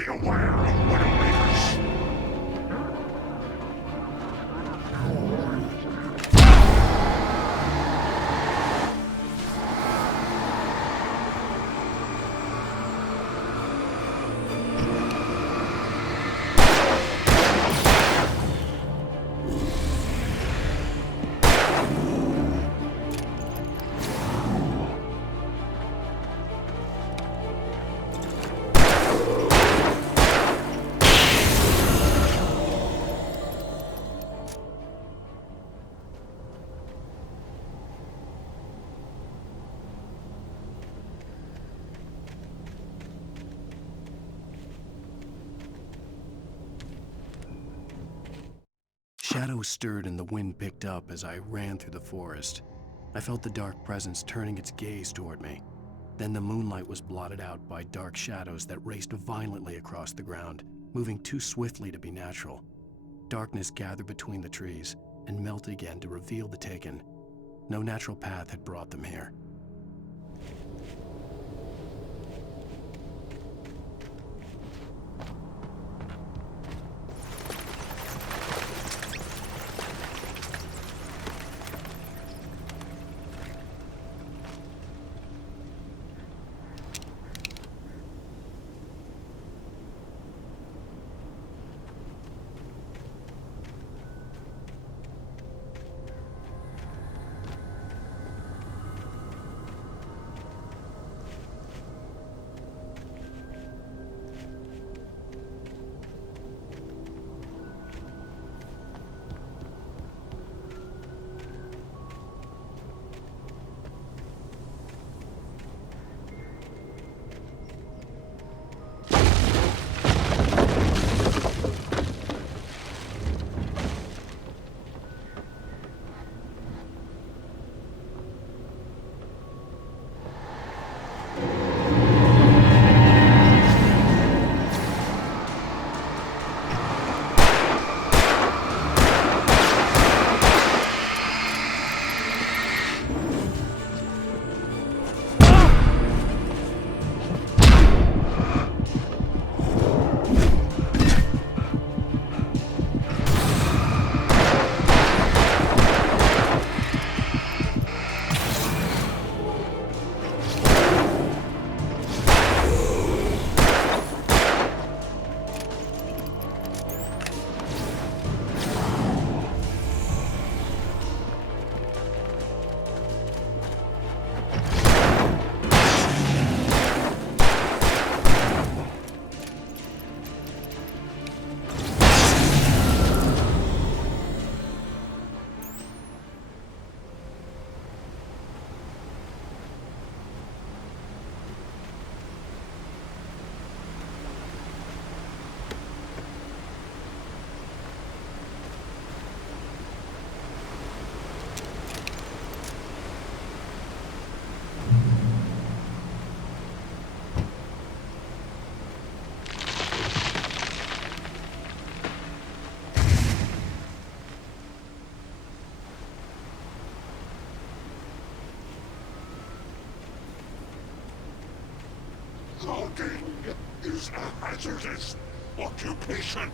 Be aware of Widowmakers. Shadows stirred and the wind picked up as I ran through the forest. I felt the dark presence turning its gaze toward me. Then the moonlight was blotted out by dark shadows that raced violently across the ground, moving too swiftly to be natural. Darkness gathered between the trees and melted again to reveal the Taken. No natural path had brought them here. Logging is a hazardous occupation.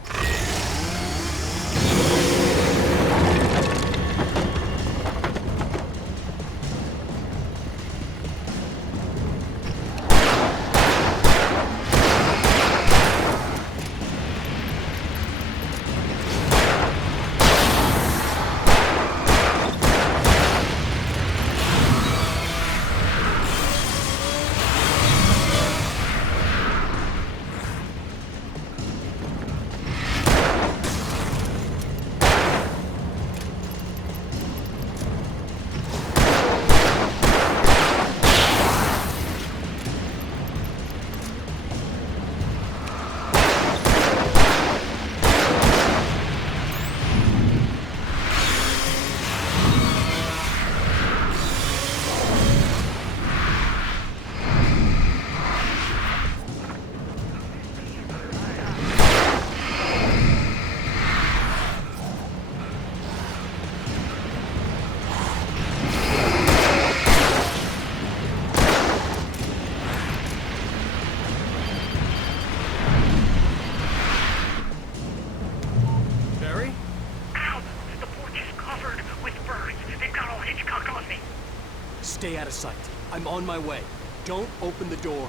Stay out of sight. I'm on my way. Don't open the door.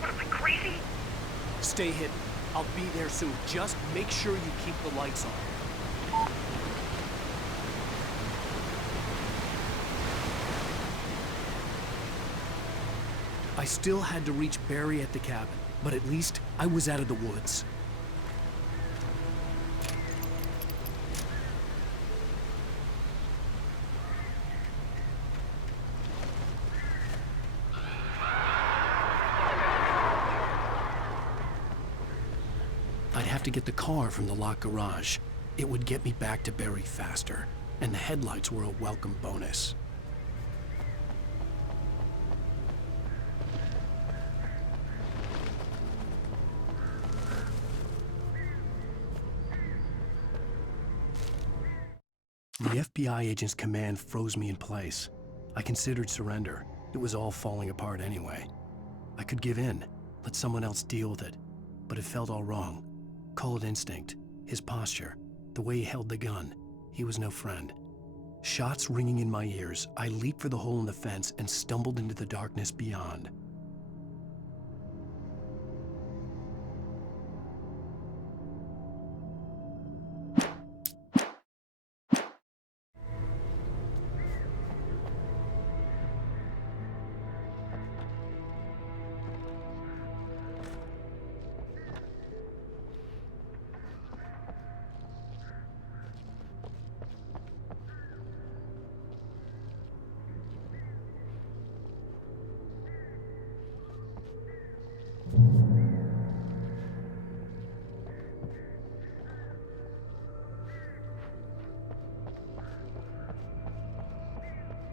What am I, crazy? Stay hidden. I'll be there soon. Just make sure you keep the lights on. I still had to reach Barry at the cabin, but at least I was out of the woods. I'd have to get the car from the locked garage. It would get me back to Barry faster, and the headlights were a welcome bonus. The FBI agent's command froze me in place. I considered surrender. It was all falling apart anyway. I could give in, let someone else deal with it, but it felt all wrong. Call it instinct, his posture, the way he held the gun. He was no friend. Shots ringing in my ears, I leaped for the hole in the fence and stumbled into the darkness beyond.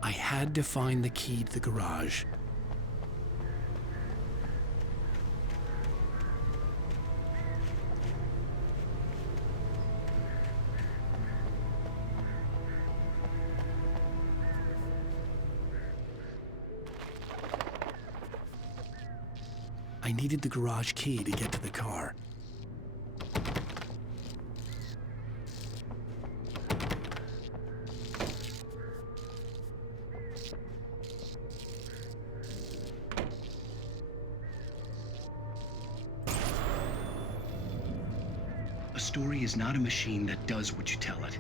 I had to find the key to the garage. I needed the garage key to get to the car. A story is not a machine that does what you tell it.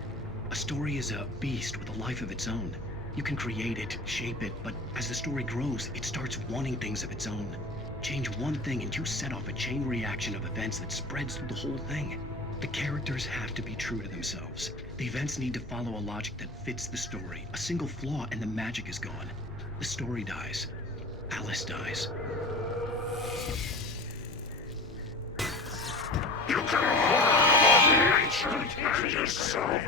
A story is a beast with a life of its own. You can create it, shape it, but as the story grows, it starts wanting things of its own. Change one thing and you set off a chain reaction of events that spreads through the whole thing. The characters have to be true to themselves. The events need to follow a logic that fits the story. A single flaw and the magic is gone. The story dies. Alice dies. You can hold nature and yourself.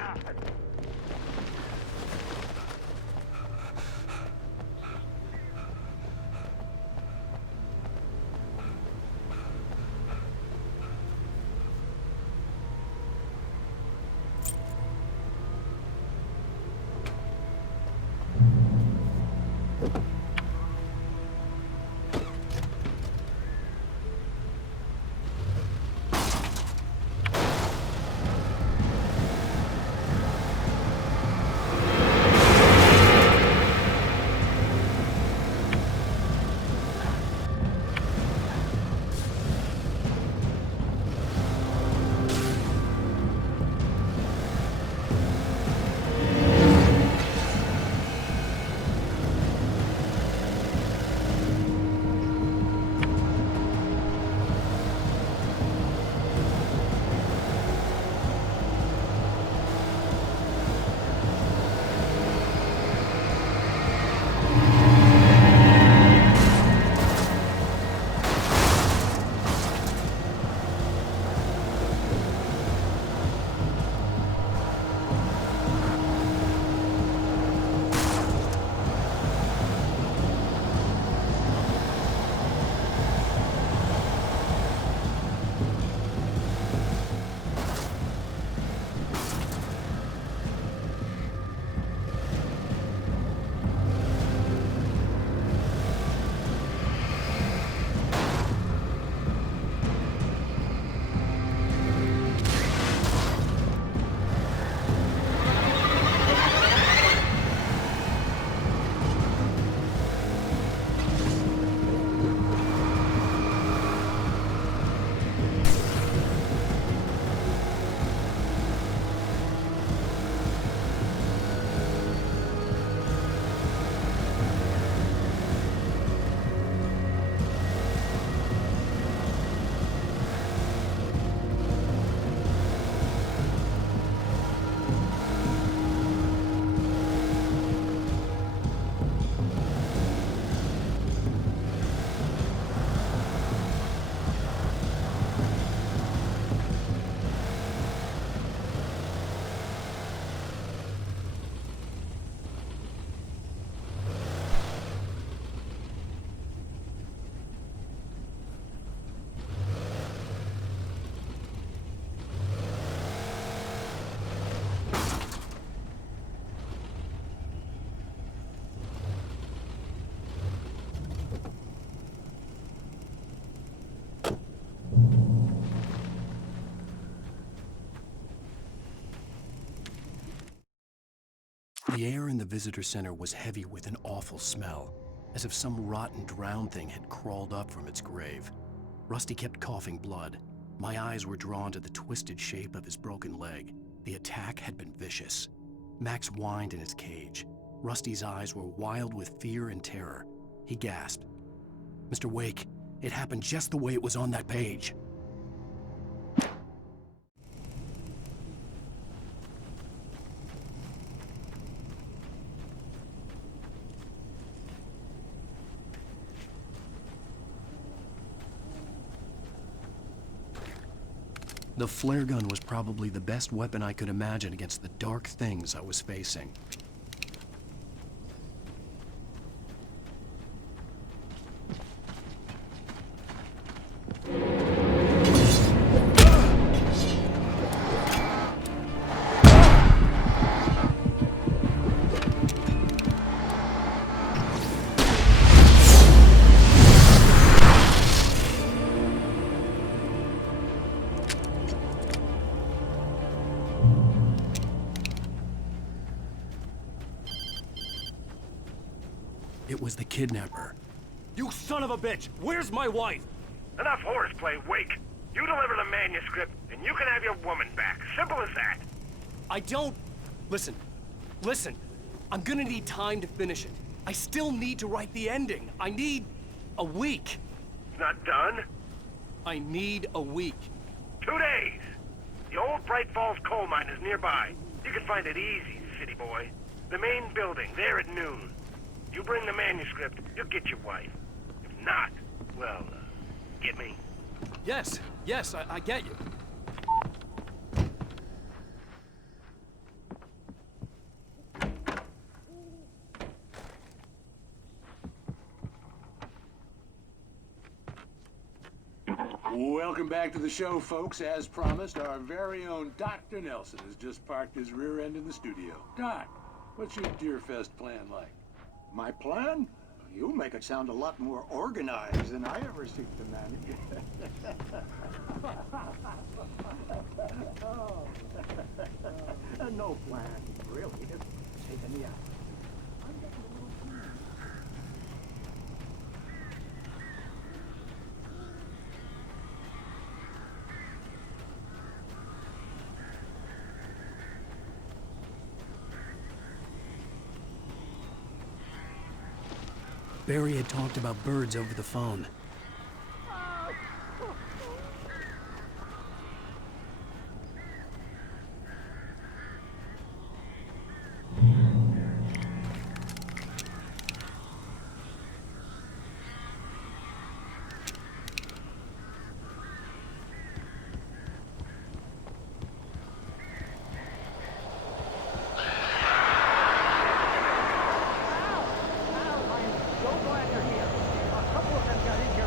The air in the visitor center was heavy with an awful smell, as if some rotten drowned thing had crawled up from its grave. Rusty kept coughing blood. My eyes were drawn to the twisted shape of his broken leg. The attack had been vicious. Max whined in his cage. Rusty's eyes were wild with fear and terror. He gasped. "Mr. Wake, it happened just the way it was on that page." The flare gun was probably the best weapon I could imagine against the dark things I was facing. It was the kidnapper. You son of a bitch! Where's my wife? Enough horseplay, Wake. You deliver the manuscript, and you can have your woman back. Simple as that. I don't... Listen. I'm gonna need time to finish it. I still need to write the ending. I need a week. It's not done. I need a week. 2 days. The old Bright Falls coal mine is nearby. You can find it easy, city boy. The main building, there at noon. You bring the manuscript, you'll get your wife. If not, well, get me? Yes, I get you. Welcome back to the show, folks. As promised, our very own Dr. Nelson has just parked his rear end in the studio. Doc, what's your Deerfest plan like? My plan? You make it sound a lot more organized than I ever seek to manage. No plan, really. Just taking me out. Barry had talked about birds over the phone. So glad you're here. A couple of them got injured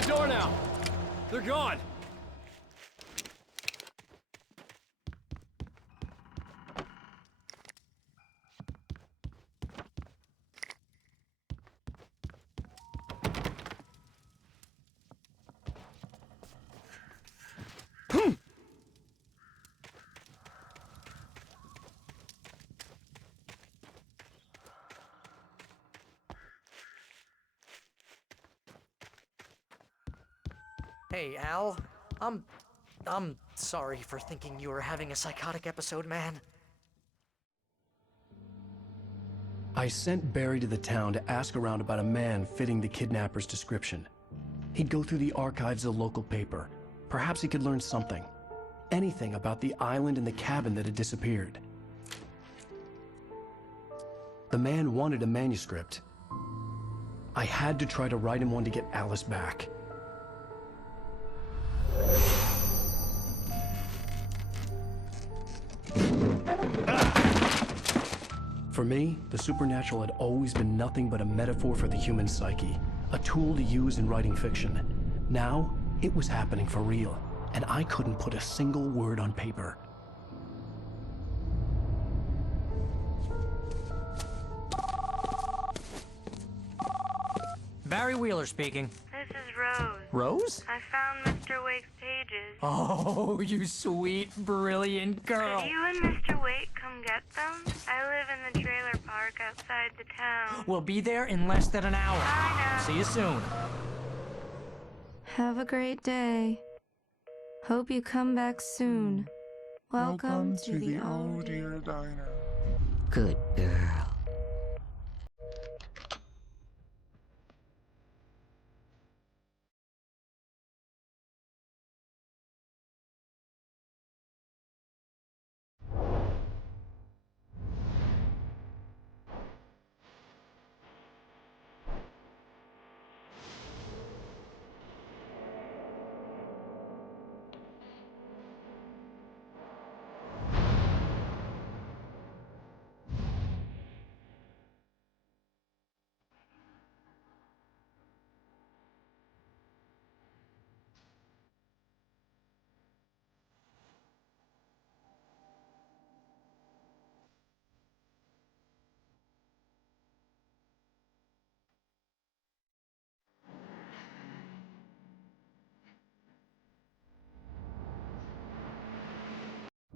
the door now. They're gone. Hey, Al. I'm sorry for thinking you were having a psychotic episode, man. I sent Barry to the town to ask around about a man fitting the kidnapper's description. He'd go through the archives of the local paper. Perhaps he could learn something. Anything about the island and the cabin that had disappeared. The man wanted a manuscript. I had to try to write him one to get Alice back. For me, the supernatural had always been nothing but a metaphor for the human psyche, a tool to use in writing fiction. Now, it was happening for real, and I couldn't put a single word on paper. Barry Wheeler speaking. This is Rose. Rose? I found Mr. Wake's pages. Oh, you sweet, brilliant girl. Could you and Mr. Wake come get them? I live in the trailer park outside the town. We'll be there in less than an hour. I know. See you soon. Have a great day. Hope you come back soon. Welcome to the Oh Dear Diner. Good girl.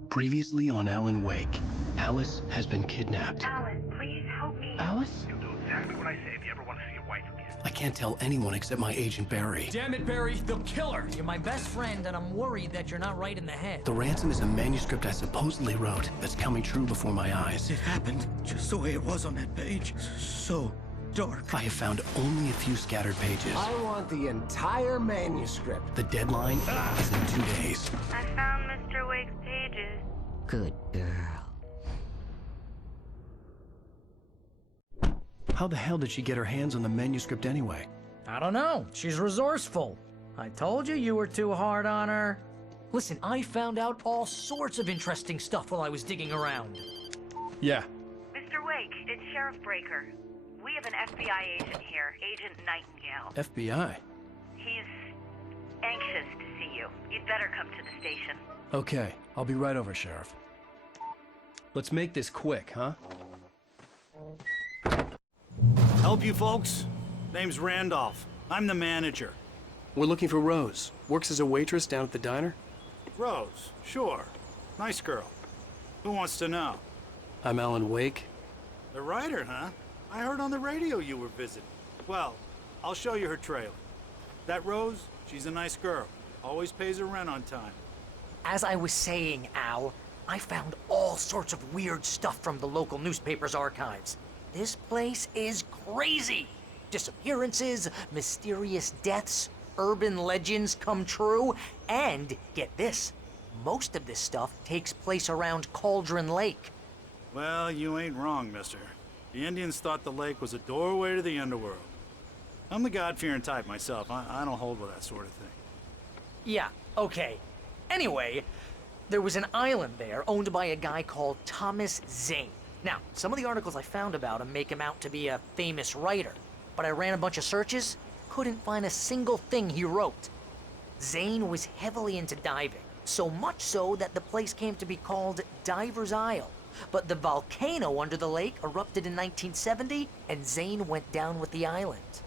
Previously on Alan Wake, Alice has been kidnapped. Alan, please help me. Alice? You'll do exactly what I say if you ever want to see your wife again. I can't tell anyone except my agent Barry. Damn it, Barry, they'll kill her. You're my best friend, and I'm worried that you're not right in the head. The ransom is a manuscript I supposedly wrote that's coming true before my eyes. It happened just the way it was on that page. So dark. I have found only a few scattered pages. I want the entire manuscript. The deadline is in 2 days. I found Mr. Wake's pages. Good girl. How the hell did she get her hands on the manuscript anyway? I don't know. She's resourceful. I told you you were too hard on her. Listen, I found out all sorts of interesting stuff while I was digging around. Yeah. Mr. Wake, it's Sheriff Breaker. We have an FBI agent here, Agent Nightingale. FBI? He's anxious to see you. You'd better come to the station. Okay, I'll be right over, Sheriff. Let's make this quick, huh? Help you folks? Name's Randolph. I'm the manager. We're looking for Rose. Works as a waitress down at the diner. Rose, sure. Nice girl. Who wants to know? I'm Alan Wake. The writer, huh? I heard on the radio you were visiting. Well, I'll show you her trailer. That Rose, she's a nice girl. Always pays her rent on time. As I was saying, Al, I found all sorts of weird stuff from the local newspaper's archives. This place is crazy. Disappearances, mysterious deaths, urban legends come true, and get this, most of this stuff takes place around Cauldron Lake. Well, you ain't wrong, mister. The Indians thought the lake was a doorway to the underworld. I'm the God-fearing type myself. I don't hold with that sort of thing. Yeah, okay. Anyway, there was an island there owned by a guy called Thomas Zane. Now, some of the articles I found about him make him out to be a famous writer, but I ran a bunch of searches, couldn't find a single thing he wrote. Zane was heavily into diving, so much so that the place came to be called Diver's Isle. But the volcano under the lake erupted in 1970, and Zane went down with the island.